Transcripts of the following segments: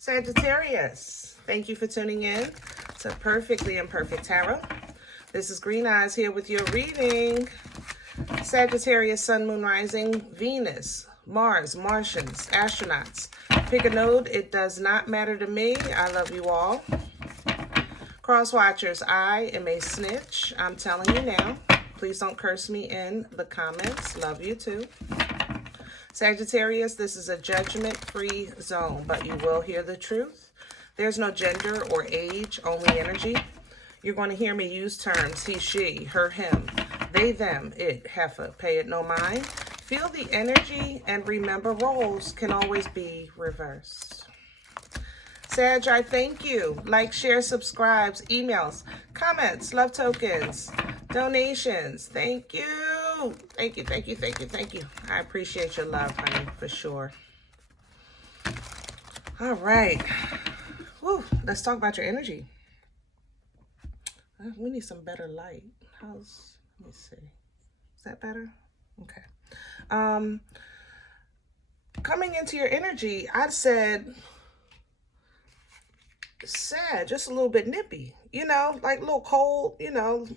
Sagittarius, thank you for tuning in to Perfectly Imperfect Tarot. This is Green Eyes here with your reading. Sagittarius, Sun, Moon, Rising, Venus, Mars, Martians, astronauts. Pick a node. It does not matter to me. I love you all. Crosswatchers, I am a snitch. I'm telling you now. Please don't curse me in the comments. Love you too. Sagittarius, this is a judgment-free zone, but you will hear the truth. There's no gender or age, only energy. You're going to hear me use terms he, she, her, him, they, them, it, heifer, pay it no mind. Feel the energy and remember roles can always be reversed. Sag, I thank you. Like, share, subscribes, emails, comments, love tokens, donations. Thank you. Thank you, thank you, thank you, thank you. I appreciate your love, honey, for sure. All right. Woo, let's talk about your energy. We need some better light. Let me see. Is that better? Okay. Coming into your energy, I said, sad, just a little bit nippy, you know, like a little cold, you know.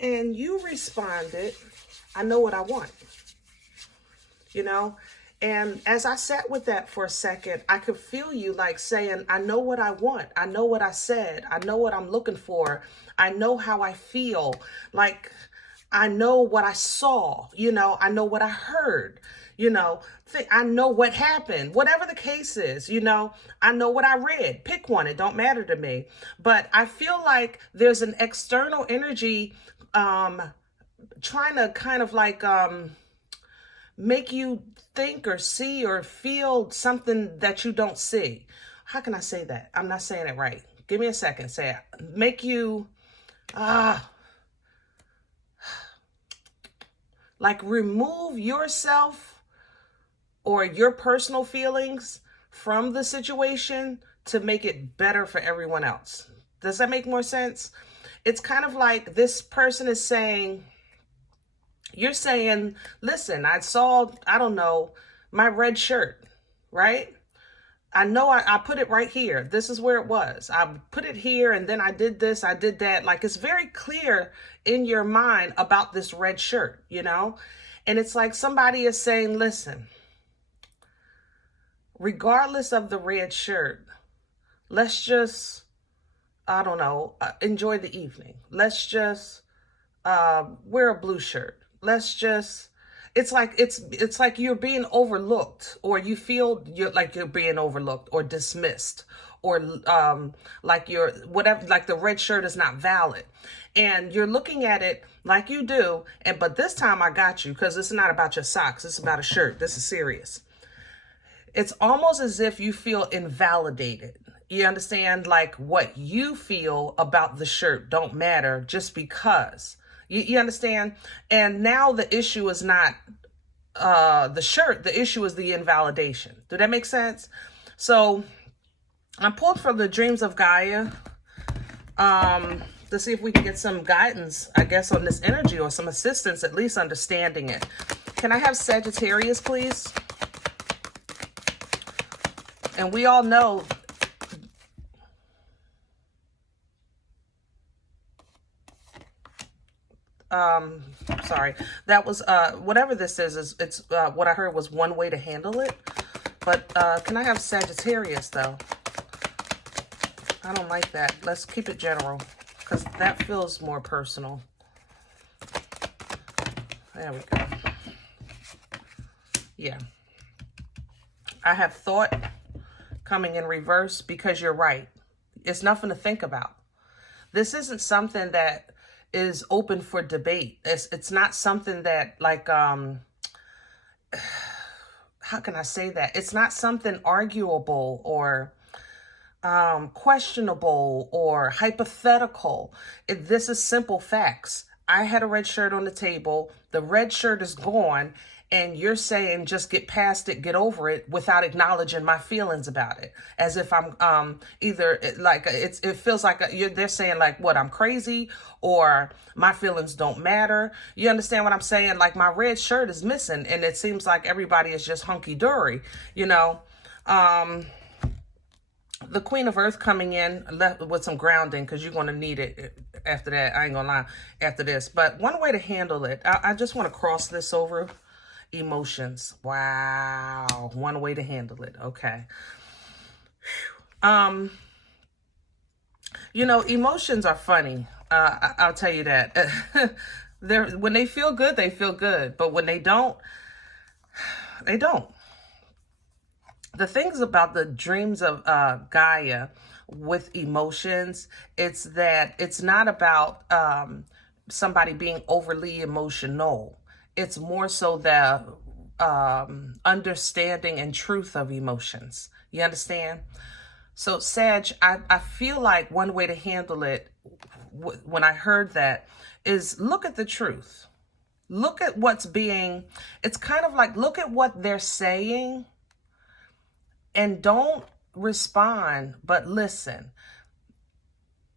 And you responded, I know what I want, you know? And as I sat with that for a second, I could feel you like saying, I know what I want. I know what I said. I know what I'm looking for. I know how I feel. Like, I know what I saw, you know, I know what I heard, you know, I know what happened, whatever the case is, you know, I know what I read. Pick one. It don't matter to me. But I feel like there's an external energy trying to kind of like make you think or see or feel something that you don't see. How can I say that? I'm not saying it right. Give me a second. Say it. Make you like remove yourself or your personal feelings from the situation to make it better for everyone else. Does that make more sense? It's kind of like this person is saying, you're saying, listen, I saw, I don't know, my red shirt, right? I know I put it right here. This is where it was. I put it here and then I did this, I did that. Like it's very clear in your mind about this red shirt, you know? And it's like somebody is saying, listen, regardless of the red shirt, let's just, I don't know, enjoy the evening. Let's just wear a blue shirt. Let's just, it's like you're being overlooked, or you feel you're being overlooked or dismissed, or like you're whatever, like the red shirt is not valid. And you're looking at it like you do, but this time I got you, because it's not about your socks. It's about a shirt. This is serious. It's almost as if you feel invalidated. You understand? Like what you feel about the shirt don't matter just because. You understand? And now the issue is not the shirt. The issue is the invalidation. Did that make sense? So I pulled from the Dreams of Gaia to see if we can get some guidance, I guess, on this energy, or some assistance, at least understanding it. Can I have Sagittarius, please? And we all know, sorry, that was, whatever this is it's, what I heard was one way to handle it. But, can I have Sagittarius though? I don't like that. Let's keep it general, because that feels more personal. There we go. Yeah. I have thought coming in reverse, because you're right. It's nothing to think about. This isn't something that is open for debate. It's not something that like, how can I say that? It's not something arguable or questionable or hypothetical. This is simple facts. I had a red shirt on the table. The red shirt is gone. And you're saying just get past it, get over it, without acknowledging my feelings about it, as if I'm either like it feels like they're saying like what, I'm crazy, or my feelings don't matter. You understand what I'm saying? Like my red shirt is missing, and it seems like everybody is just hunky dory. You know, the Queen of Earth coming in left with some grounding, because you're going to need it after that. I ain't gonna lie, after this. But one way to handle it, I just want to cross this over. Emotions. Wow. One way to handle it. Okay. You know, emotions are funny. I'll tell you that. When they feel good, they feel good. But when they don't, they don't. The things about the dreams of Gaia with emotions, it's that it's not about somebody being overly emotional. It's more so the understanding and truth of emotions. You understand? So, Sag, I feel like one way to handle it, when I heard that, is look at the truth. Look at what's being, it's kind of like, look at what they're saying, and don't respond, but listen.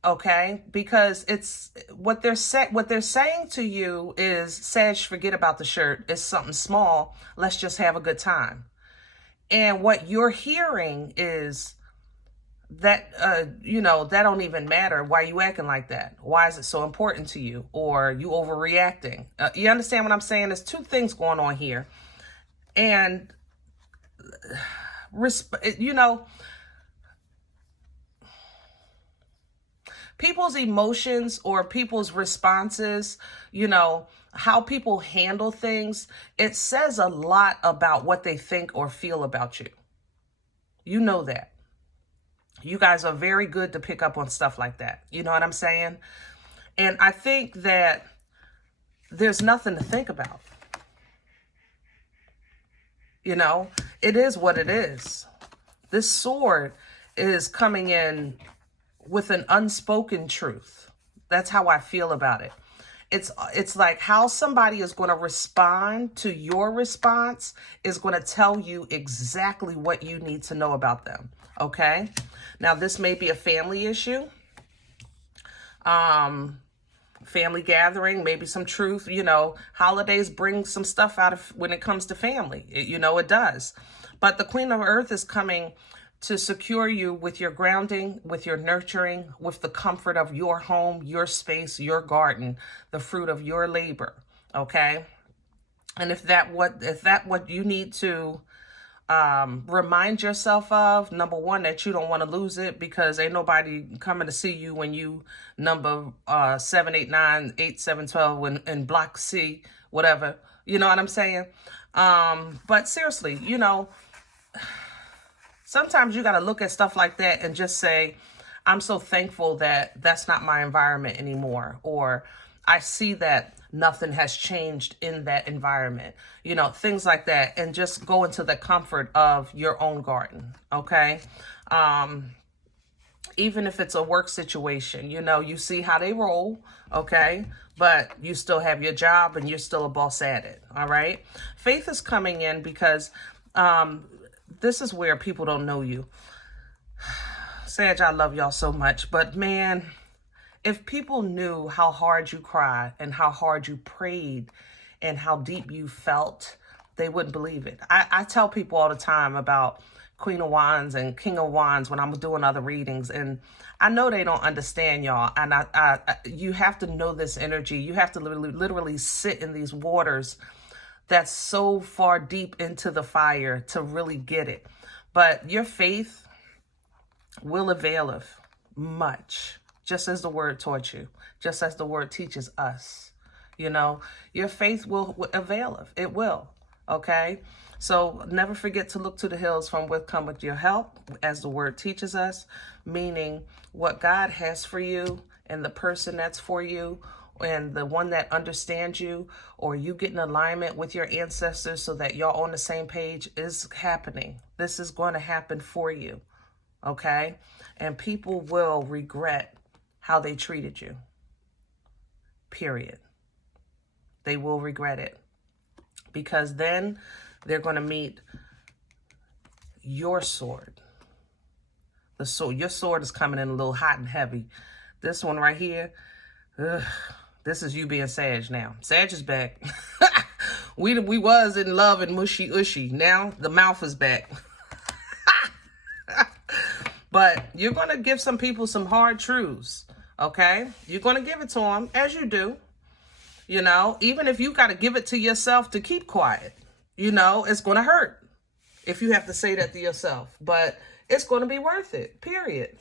Okay, because it's what they're saying to you is, Sag, forget about the shirt. It's something small. Let's just have a good time. And what you're hearing is that you know, that don't even matter. Why you acting like that? Why is it so important to you? Or you overreacting? You understand what I'm saying? There's two things going on here, and you know, people's emotions or people's responses, you know, how people handle things, it says a lot about what they think or feel about you. You know that. You guys are very good to pick up on stuff like that. You know what I'm saying? And I think that there's nothing to think about. You know, it is what it is. This sword is coming in with an unspoken truth. That's how I feel about it. It's like how somebody is going to respond to your response is going to tell you exactly what you need to know about them. Okay? Now, this may be a family issue. Family gathering, maybe some truth. You know, holidays bring some stuff out of when it comes to family. You know, it does. But the Queen of Earth is coming to secure you with your grounding, with your nurturing, with the comfort of your home, your space, your garden, the fruit of your labor. Okay. And if that what you need to remind yourself of, number one, that you don't want to lose it, because ain't nobody coming to see you when you number 7, 8, 9, 8, 7, 12 in block C, whatever. You know what I'm saying? But seriously, you know, sometimes you got to look at stuff like that and just say, I'm so thankful that that's not my environment anymore. Or I see that nothing has changed in that environment. You know, things like that. And just go into the comfort of your own garden. Okay. Even if it's a work situation, you know, you see how they roll. Okay. But you still have your job and you're still a boss at it. All right. Faith is coming in because, this is where people don't know you. Sag, I love y'all so much. But man, if people knew how hard you cried and how hard you prayed and how deep you felt, they wouldn't believe it. I tell people all the time about Queen of Wands and King of Wands when I'm doing other readings. And I know they don't understand, y'all. And you have to know this energy. You have to literally sit in these waters that's so far deep into the fire to really get it. But your faith will availeth much, just as the word taught you, just as the word teaches us. You know, your faith will availeth. It will. Okay? So never forget to look to the hills from where cometh your help, as the word teaches us, meaning what God has for you and the person that's for you, and the one that understands you, or you get in alignment with your ancestors so that y'all on the same page, is happening. This is going to happen for you. Okay? And people will regret how they treated you. Period. They will regret it. because then they're going to meet your sword. The sword, your sword is coming in a little hot and heavy. This one right here, this is you being Sag now. Sag is back. we was in love and mushy ushy. Now the mouth is back. But you're going to give some people some hard truths, okay? You're going to give it to them, as you do. You know, even if you got to give it to yourself to keep quiet, you know, it's going to hurt if you have to say that to yourself. But it's going to be worth it, period.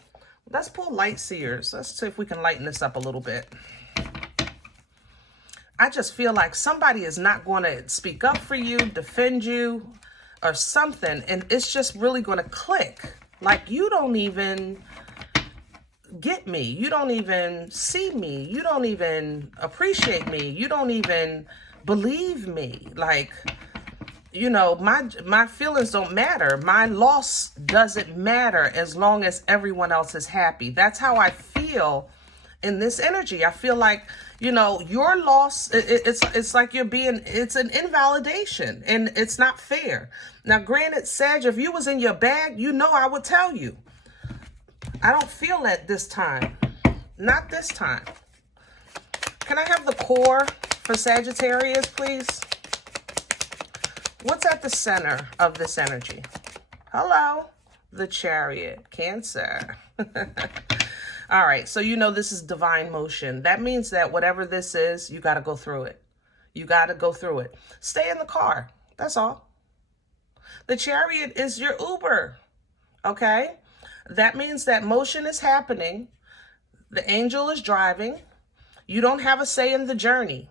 Let's pull light seers. Let's see if we can lighten this up a little bit. I just feel like somebody is not going to speak up for you, defend you, or something. And it's just really going to click. Like, you don't even get me. You don't even see me. You don't even appreciate me. You don't even believe me. Like, you know, my feelings don't matter. My loss doesn't matter as long as everyone else is happy. That's how I feel in this energy. I feel like, you know, your loss, it's like you're being, it's an invalidation, and it's not fair. Now, granted, Sag, if you was in your bag, you know I would tell you. I don't feel that this time. Not this time. Can I have the core for Sagittarius, please? What's at the center of this energy? Hello, the Chariot, Cancer. All right, so you know this is divine motion. That means that whatever this is, you got to go through it. You got to go through it. Stay in the car. That's all. The Chariot is your Uber, okay? That means that motion is happening. The angel is driving. You don't have a say in the journey.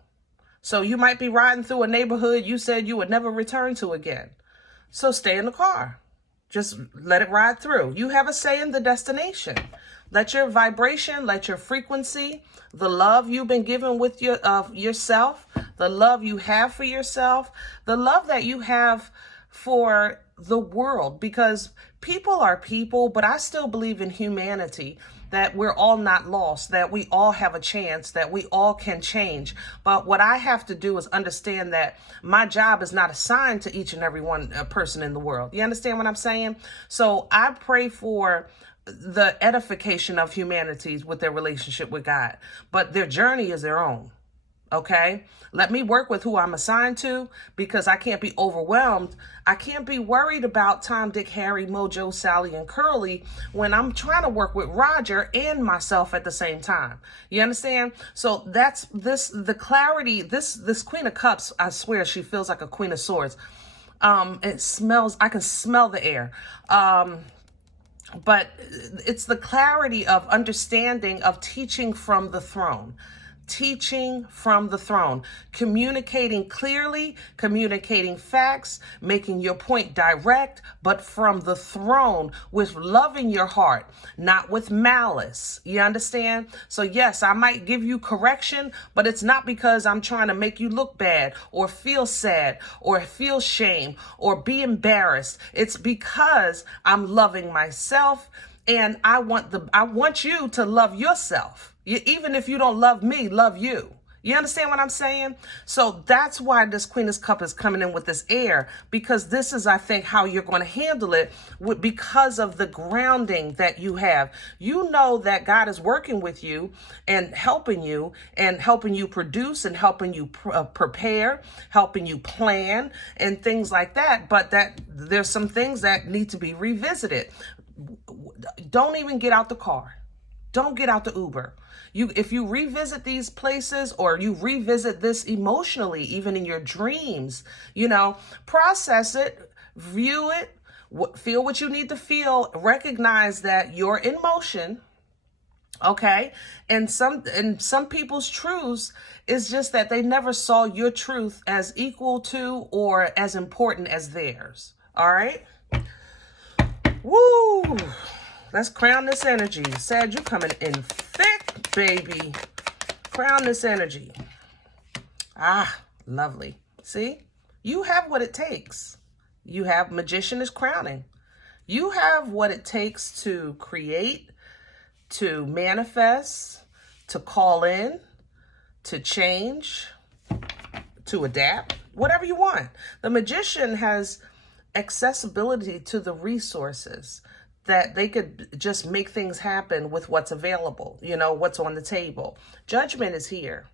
So you might be riding through a neighborhood you said you would never return to again. So stay in the car. Just let it ride through. You have a say in the destination. Let your vibration, let your frequency, the love you've been given with yourself, the love you have for yourself, the love that you have for the world, because people are people, but I still believe in humanity, that we're all not lost, that we all have a chance, that we all can change. But what I have to do is understand that my job is not assigned to each and every one person in the world. You understand what I'm saying? So I pray for the edification of humanity with their relationship with God, but their journey is their own. Okay, let me work with who I'm assigned to, because I can't be overwhelmed. I can't be worried about Tom, Dick, Harry, Mojo, Sally, and Curly when I'm trying to work with Roger and myself at the same time. You understand? So that's the clarity. This Queen of Cups, I swear, she feels like a Queen of Swords. It smells. I can smell the air. But it's the clarity of understanding, of teaching from the throne. Teaching from the throne, communicating clearly, communicating facts, making your point direct, but from the throne, with love in your heart, not with malice. You understand? So yes, I might give you correction, but it's not because I'm trying to make you look bad or feel sad or feel shame or be embarrassed. It's because I'm loving myself, and I want you to love yourself. Even if you don't love me, love you. You understand what I'm saying? So that's why this Queen of Cups is coming in with this air, because this is, I think, how you're going to handle it because of the grounding that you have. You know that God is working with you and helping you produce and helping you prepare, helping you plan and things like that. But that there's some things that need to be revisited. Don't even get out the car. Don't get out the Uber. If you revisit these places, or you revisit this emotionally, even in your dreams, you know, process it, view it, feel what you need to feel, recognize that you're in motion. Okay. And some people's truths is just that they never saw your truth as equal to or as important as theirs. All right. Woo. Let's crown this energy. Sag, you coming in thick, baby. Crown this energy. Ah, lovely. See? You have what it takes. You have Magician is crowning. You have what it takes to create, to manifest, to call in, to change, to adapt. whatever you want. The Magician has accessibility to the resources that they could just make things happen with what's available, you know, what's on the table. Judgment is here.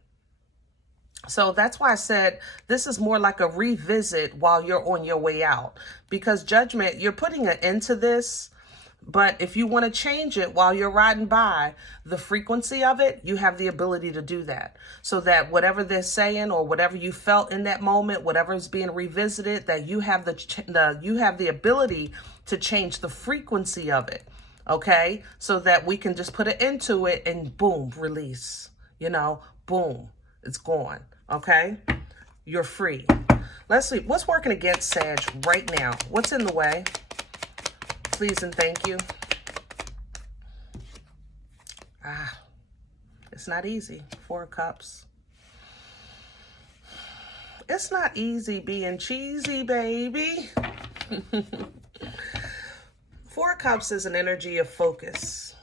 So that's why I said this is more like a revisit while you're on your way out, because Judgment, you're putting an end to this. But if you want to change it while you're riding by, the frequency of it, you have the ability to do that. So that whatever they're saying or whatever you felt in that moment, whatever is being revisited, that you have the ability to change the frequency of it. Okay? So that we can just put an end to it and boom, release. You know, boom, it's gone. Okay? You're free. Let's see. What's working against Sag right now? What's in the way? Please and thank you. It's not easy. 4 of Cups. It's not easy being cheesy, baby. 4 of Cups is an energy of focus,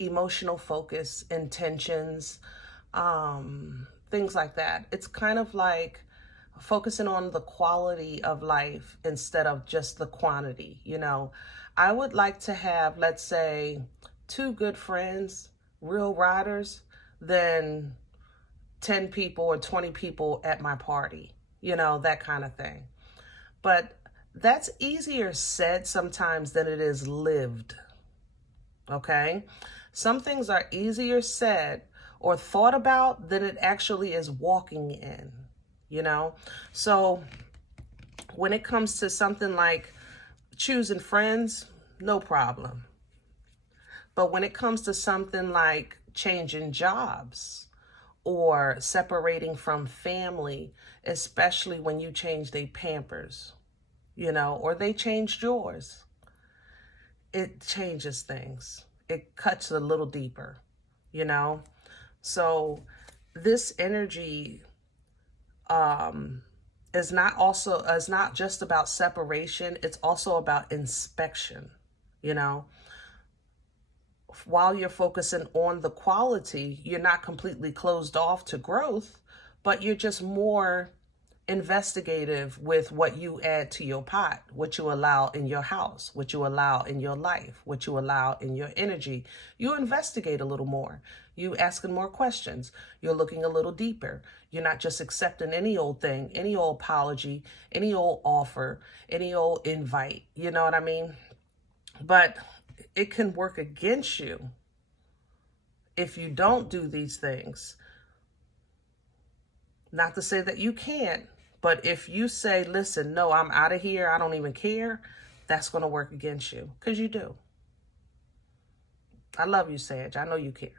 emotional focus, intentions, things like that. It's kind of like focusing on the quality of life instead of just the quantity. You know, I would like to have, let's say, 2 good friends, real riders, than 10 people or 20 people at my party, you know, that kind of thing. But that's easier said sometimes than it is lived. Okay? Some things are easier said or thought about than it actually is walking in. You know, so when it comes to something like choosing friends, no problem. But when it comes to something like changing jobs or separating from family, especially when you change their Pampers, you know, or they changed yours, it changes things. It cuts a little deeper, you know. So this energy is not just about separation. It's also about inspection. You know, while you're focusing on the quality, you're not completely closed off to growth, but you're just more investigative with what you add to your pot, what you allow in your house, what you allow in your life, what you allow in your energy. You investigate a little more. You asking more questions. You're looking a little deeper. You're not just accepting any old thing, any old apology, any old offer, any old invite. You know what I mean? But it can work against you if you don't do these things. Not to say that you can't, but if you say, listen, no, I'm out of here, I don't even care, that's going to work against you, because you do. I love you, Sag. I know you care.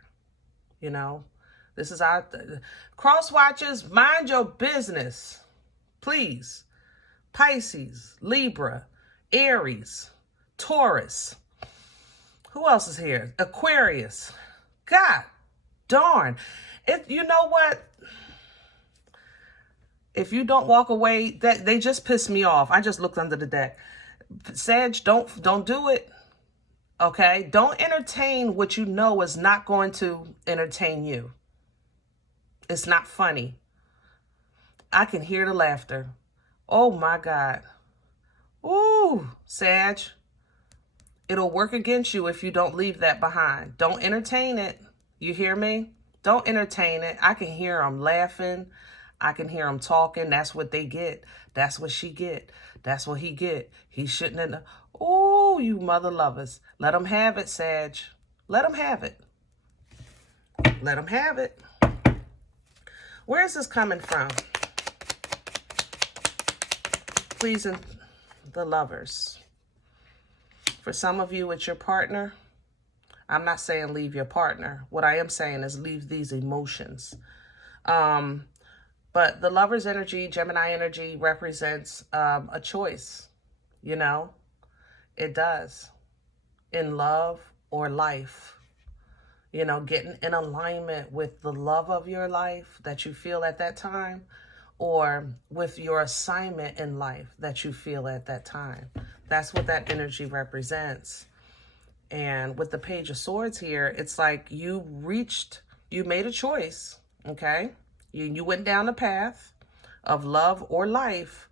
You know, this is our Crosswatchers, mind your business. Please. Pisces, Libra, Aries, Taurus. Who else is here? Aquarius. God darn. You know what? If you don't walk away, that they just pissed me off. I just looked under the deck. Sag, don't do it. Okay? Don't entertain what you know is not going to entertain you. It's not funny. I can hear the laughter. Oh my God. Ooh, Sag. It'll work against you if you don't leave that behind. Don't entertain it. You hear me? Don't entertain it. I can hear them laughing. I can hear them talking. That's what they get. That's what she get. That's what he get. He shouldn't have. Oh, you mother lovers. Let them have it, Sag. Let them have it. Let them have it. Where is this coming from? Pleasing the lovers. For some of you, it's your partner. I'm not saying leave your partner. What I am saying is leave these emotions. But the lover's energy, Gemini energy, represents a choice. You know, it does. In love or life. You know, getting in alignment with the love of your life that you feel at that time, or with your assignment in life that you feel at that time. That's what that energy represents. And with the Page of Swords here, it's like you made a choice, okay? You went down a path, of love or life,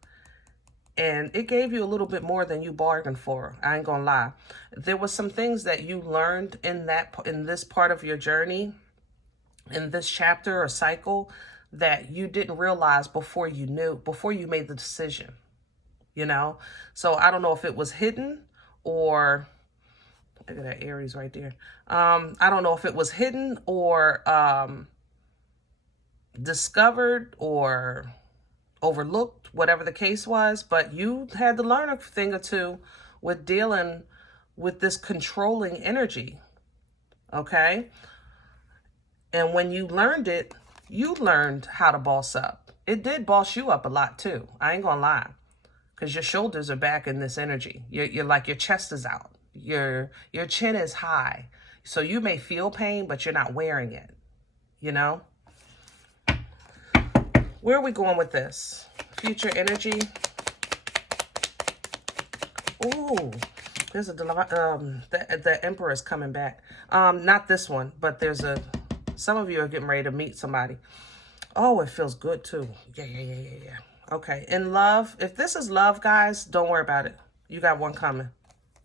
and it gave you a little bit more than you bargained for. I ain't gonna lie. There was some things that you learned in this part of your journey, in this chapter or cycle, that you didn't realize before you made the decision, you know? So I don't know if it was hidden or, look at that Aries right there. I don't know if it was hidden or discovered or overlooked, whatever the case was, but you had to learn a thing or two with dealing with this controlling energy, okay? And when you learned it, you learned how to boss up. It did boss you up a lot too. I ain't gonna lie, because your shoulders are back in this energy. You're like, your chest is out. Your chin is high. So you may feel pain, but you're not wearing it, you know? Where are we going with this? Future energy. Ooh, there's the Emperor is coming back. Not this one, but some of you are getting ready to meet somebody. Oh, it feels good too. Yeah. Okay, in love, if this is love, guys, don't worry about it. You got one coming.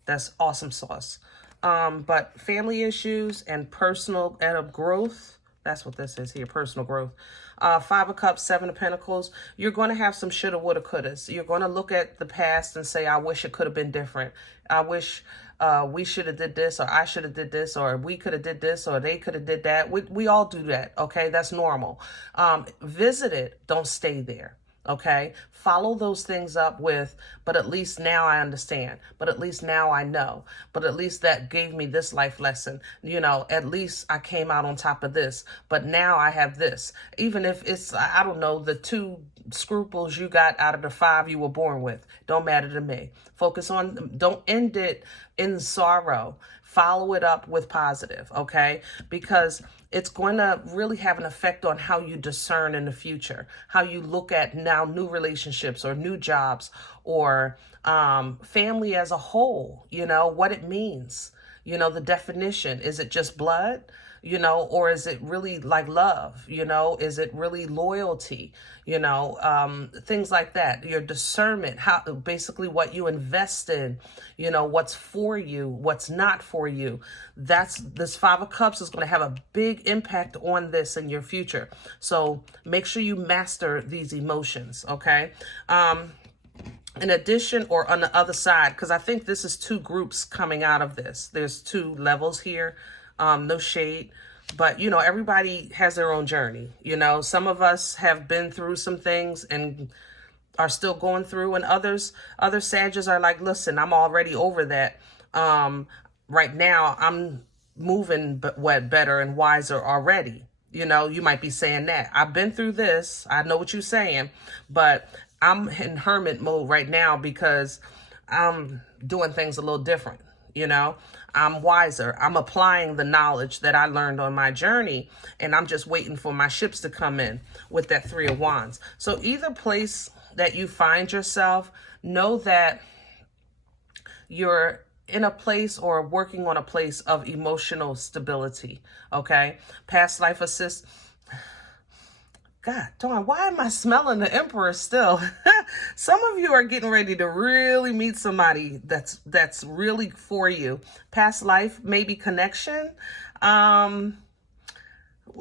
That's awesome sauce. But family issues and personal growth, that's what this is here, personal growth. 5 of Cups, 7 of Pentacles. You're going to have some shoulda, woulda, couldas. You're going to look at the past and say, I wish it could have been different. I wish we should have did this, or I should have did this, or we could have did this, or they could have did that. We all do that, okay? That's normal. Visit it. Don't stay there. Okay, follow those things up with, but at least now I understand, but at least now I know, but at least that gave me this life lesson, you know, at least I came out on top of this, but now I have this. Even if it's, I don't know, the 2 scruples you got out of the 5 you were born with, don't matter to me. Focus on, don't end it in sorrow. Follow it up with positive, okay? Because it's going to really have an effect on how you discern in the future, how you look at now new relationships or new jobs or family as a whole, you know, what it means, you know, the definition. Is it just blood, you know, or is it really like love, you know, is it really loyalty, you know, things like that. Your discernment, how basically what you invest in, you know, what's for you, what's not for you. This 5 of Cups is going to have a big impact on this in your future. So make sure you master these emotions, okay? In addition, or on the other side, because I think this is 2 groups coming out of this. There's 2 levels here. No shade, but you know, everybody has their own journey. You know, some of us have been through some things and are still going through, and other Sagittarius are like, listen, I'm already over that. Right now I'm moving better and wiser already. You know, you might be saying that I've been through this. I know what you're saying, but I'm in hermit mode right now because I'm doing things a little different. You know, I'm wiser. I'm applying the knowledge that I learned on my journey, and I'm just waiting for my ships to come in with that 3 of Wands. So either place that you find yourself, know that you're in a place or working on a place of emotional stability, okay? Past life assist. God darn, why am I smelling the Emperor still? Some of you are getting ready to really meet somebody that's really for you. Past life, maybe connection.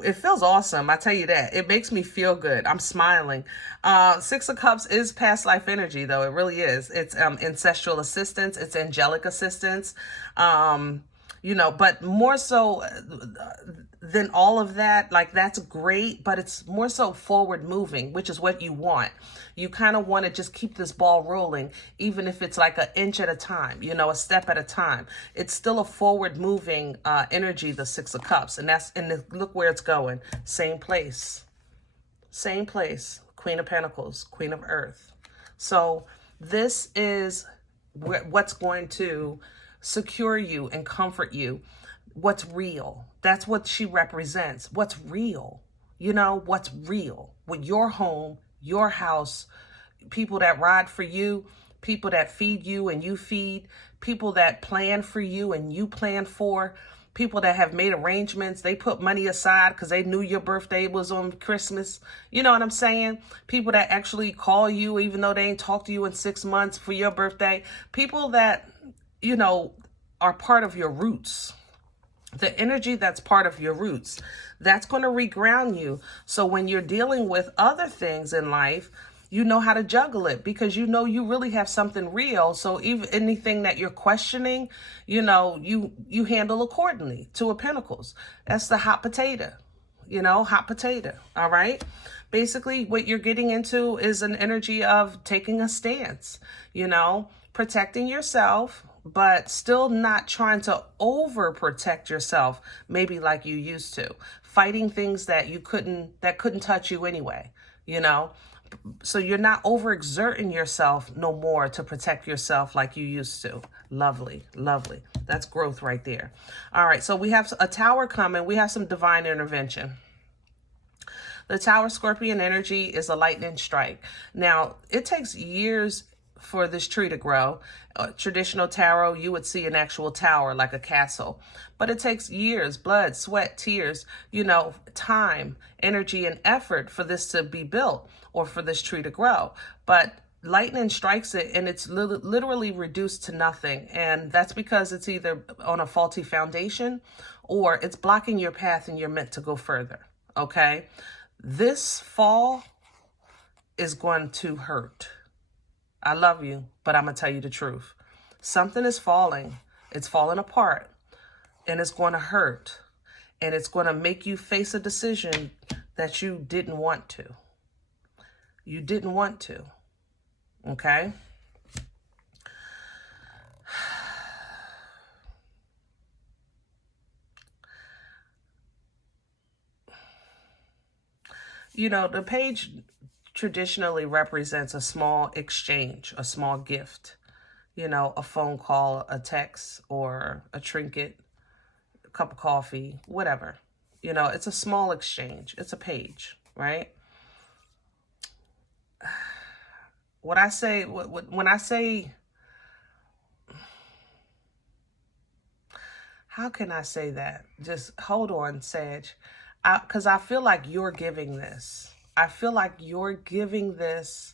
It feels awesome, I tell you that. It makes me feel good. I'm smiling. 6 of Cups is past life energy, though. It really is. It's ancestral assistance. It's angelic assistance. You know, but more so than all of that, like that's great, but it's more so forward moving, which is what you want. You kind of want to just keep this ball rolling, even if it's like an inch at a time, you know, a step at a time. It's still a forward moving energy, the 6 of Cups. And look where it's going. Same place. Queen of Pentacles, Queen of Earth. So this is what's going to secure you and comfort you. What's real. That's what she represents. What's real. You know, what's real. With your home, your house, people that ride for you, people that feed you and you feed, people that plan for you and you plan for, People that have made arrangements, they put money aside because they knew your birthday was on Christmas. You know what I'm saying? People that actually call you even though they ain't talked to you in 6 months for your birthday. People that, you know, are part of your roots. The energy that's part of your roots, that's going to reground you. So when you're dealing with other things in life, you know how to juggle it because you know you really have something real. So even anything that you're questioning, you know, you handle accordingly. Two of Pentacles. That's the hot potato, you know, hot potato. All right. Basically, what you're getting into is an energy of taking a stance, you know, protecting yourself, but still not trying to overprotect yourself, maybe like you used to. Fighting things that couldn't touch you anyway, you know. So you're not overexerting yourself no more to protect yourself like you used to. Lovely, lovely. That's growth right there. All right, so we have a tower coming. We have some divine intervention. The Tower Scorpion energy is a lightning strike. Now, it takes years for this tree to grow. Traditional tarot, you would see an actual tower like a castle. But it takes years, blood, sweat, tears, you know, time, energy, and effort for this to be built or for this tree to grow. But lightning strikes it and it's literally reduced to nothing. And that's because it's either on a faulty foundation or it's blocking your path and you're meant to go further. Okay? This fall is going to hurt. I love you, but I'm going to tell you the truth. Something is falling. It's falling apart, and it's going to hurt, and it's going to make you face a decision that you didn't want to. You didn't want to, okay? You know, the page traditionally represents a small exchange, a small gift, you know, a phone call, a text, or a trinket, a cup of coffee, whatever. You know, it's a small exchange. It's a page, right? When I say, how can I say that? Just hold on, Sag. Because I feel like you're giving this. I feel like you're giving this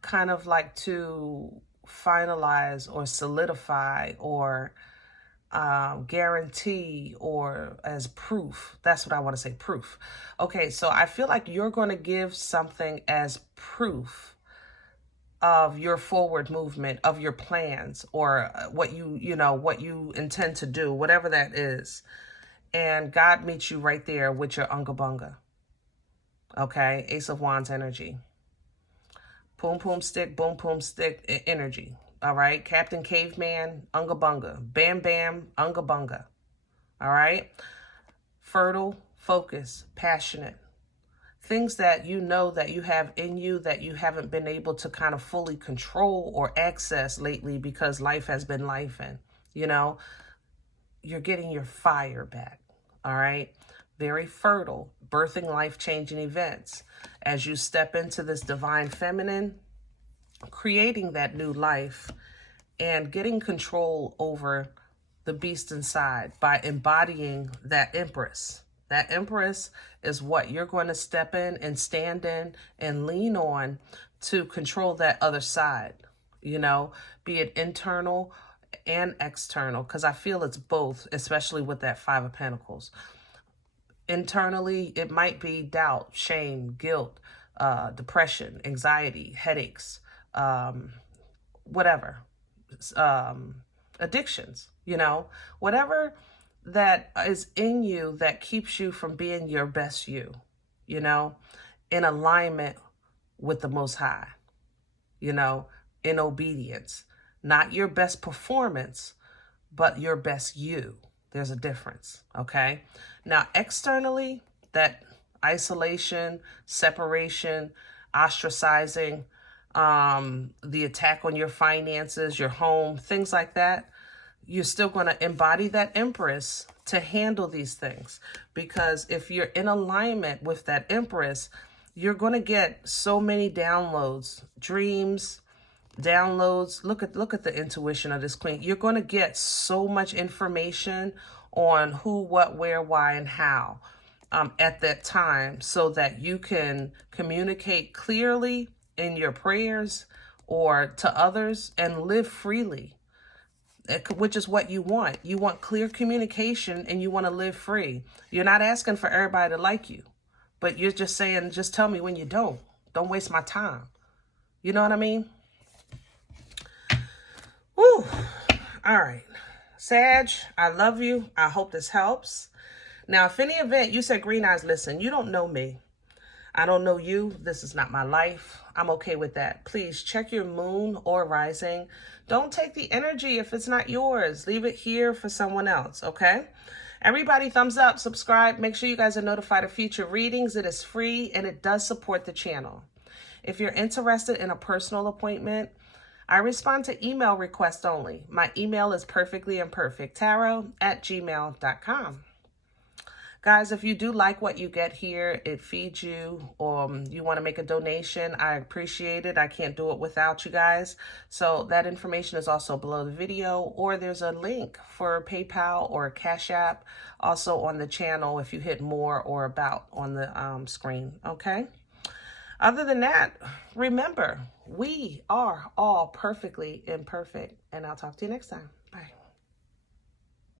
kind of like to finalize or solidify or guarantee or as proof. That's what I want to say, proof. Okay, so I feel like you're going to give something as proof of your forward movement, of your plans, or what what you intend to do, whatever that is. And God meets you right there with your unga bunga. Okay, Ace of Wands energy. Boom, boom, stick, energy. All right, Captain Caveman, unga bunga. Bam, bam, unga bunga. All right, fertile, focused, passionate. Things that you know that you have in you that you haven't been able to kind of fully control or access lately because life has been lifing, you know. You're getting your fire back, all right? Very fertile, birthing life-changing events. As you step into this divine feminine, creating that new life and getting control over the beast inside by embodying that Empress. That Empress is what you're going to step in and stand in and lean on to control that other side, you know, be it internal and external, because I feel it's both, especially with that Five of Pentacles. Internally, it might be doubt, shame, guilt, depression, anxiety, headaches, whatever, addictions, you know, whatever that is in you that keeps you from being your best you know, in alignment with the Most High, you know, in obedience. Not your best performance, but your best you. There's a difference, okay? Now, externally, that isolation, separation, ostracizing, the attack on your finances, your home, things like that, you're still going to embody that Empress to handle these things. Because if you're in alignment with that Empress, you're going to get so many downloads, dreams, downloads. Look at the intuition of this queen. You're going to get so much information on who, what, where, why, and how at that time, so that you can communicate clearly in your prayers or to others and live freely, which is what you want. You want clear communication and you want to live free. You're not asking for everybody to like you, but you're just saying, just tell me when you don't. Don't waste my time. You know what I mean? Woo. All right. Sag, I love you. I hope this helps. Now, if any event you said, Green Eyes, listen, you don't know me. I don't know you. This is not my life. I'm okay with that. Please check your moon or rising. Don't take the energy if it's not yours. Leave it here for someone else, okay? Everybody, thumbs up, subscribe. Make sure you guys are notified of future readings. It is free and it does support the channel. If you're interested in a personal appointment, I respond to email requests only. My email is perfectlyimperfecttarot@gmail.com. Guys, if you do like what you get here, it feeds you, or you want to make a donation, I appreciate it. I can't do it without you guys. So that information is also below the video, or there's a link for PayPal or Cash App also on the channel if you hit more or about on the screen, okay? Other than that, remember, we are all perfectly imperfect, and I'll talk to you next time. Bye.